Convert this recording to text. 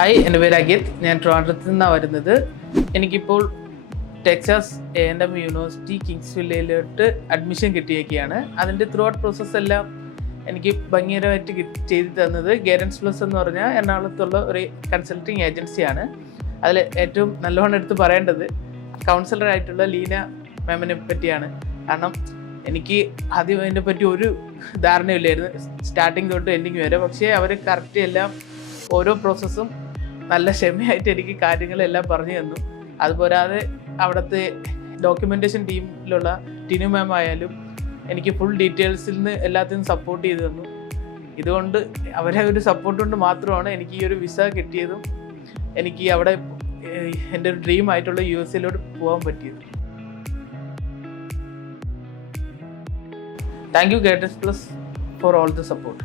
Hi, എൻ്റെ പേര് അഖിൽ. ഞാൻ ട്രിവാൻഡ്രത്ത് നിന്നാണ് വരുന്നത്. എനിക്കിപ്പോൾ ടെക്സാസ് A&M യൂണിവേഴ്സിറ്റി കിങ്സ്വില്ലയിലോട്ട് അഡ്മിഷൻ കിട്ടിയേക്കുകയാണ്. അതിൻ്റെ ത്രൂ ഔട്ട് പ്രോസസ്സ് എല്ലാം എനിക്ക് ഭംഗികരമായിട്ട് ചെയ്തു തന്നത് ഗൈഡൻസ് പ്ലസ് എന്ന് പറഞ്ഞാൽ എറണാകുളത്തുള്ള ഒരു കൺസൾട്ടിങ് ഏജൻസിയാണ്. അതിൽ ഏറ്റവും നല്ലവണ്ണം എടുത്ത് പറയേണ്ടത് കൗൺസിലറായിട്ടുള്ള ലീന മാമിനെ പറ്റിയാണ്. കാരണം എനിക്ക് ആദ്യം അതിനെ പറ്റി ഒരു ധാരണയില്ലായിരുന്നു, സ്റ്റാർട്ടിങ് തൊട്ട് എൻഡിങ് വരെ. പക്ഷേ അവർ കറക്റ്റ് എല്ലാം ഓരോ പ്രോസസ്സും നല്ല ക്ഷമയായിട്ട് എനിക്ക് കാര്യങ്ങളെല്ലാം പറഞ്ഞു തന്നു. അതുപോരാതെ അവിടുത്തെ ഡോക്യുമെൻറ്റേഷൻ ടീമിലുള്ള ടിനു മാം ആയാലും എനിക്ക് ഫുൾ ഡീറ്റെയിൽസിൽ നിന്ന് എല്ലാത്തിനും സപ്പോർട്ട് ചെയ്തു തന്നു. ഇതുകൊണ്ട് അവരെ ഒരു സപ്പോർട്ട് കൊണ്ട് മാത്രമാണ് എനിക്ക് ഈ ഒരു വിസ കിട്ടിയതും എനിക്ക് അവിടെ എൻ്റെ ഒരു ഡ്രീം ആയിട്ടുള്ള USA പോകാൻ പറ്റിയത്. Thank you guidance plus for all the support.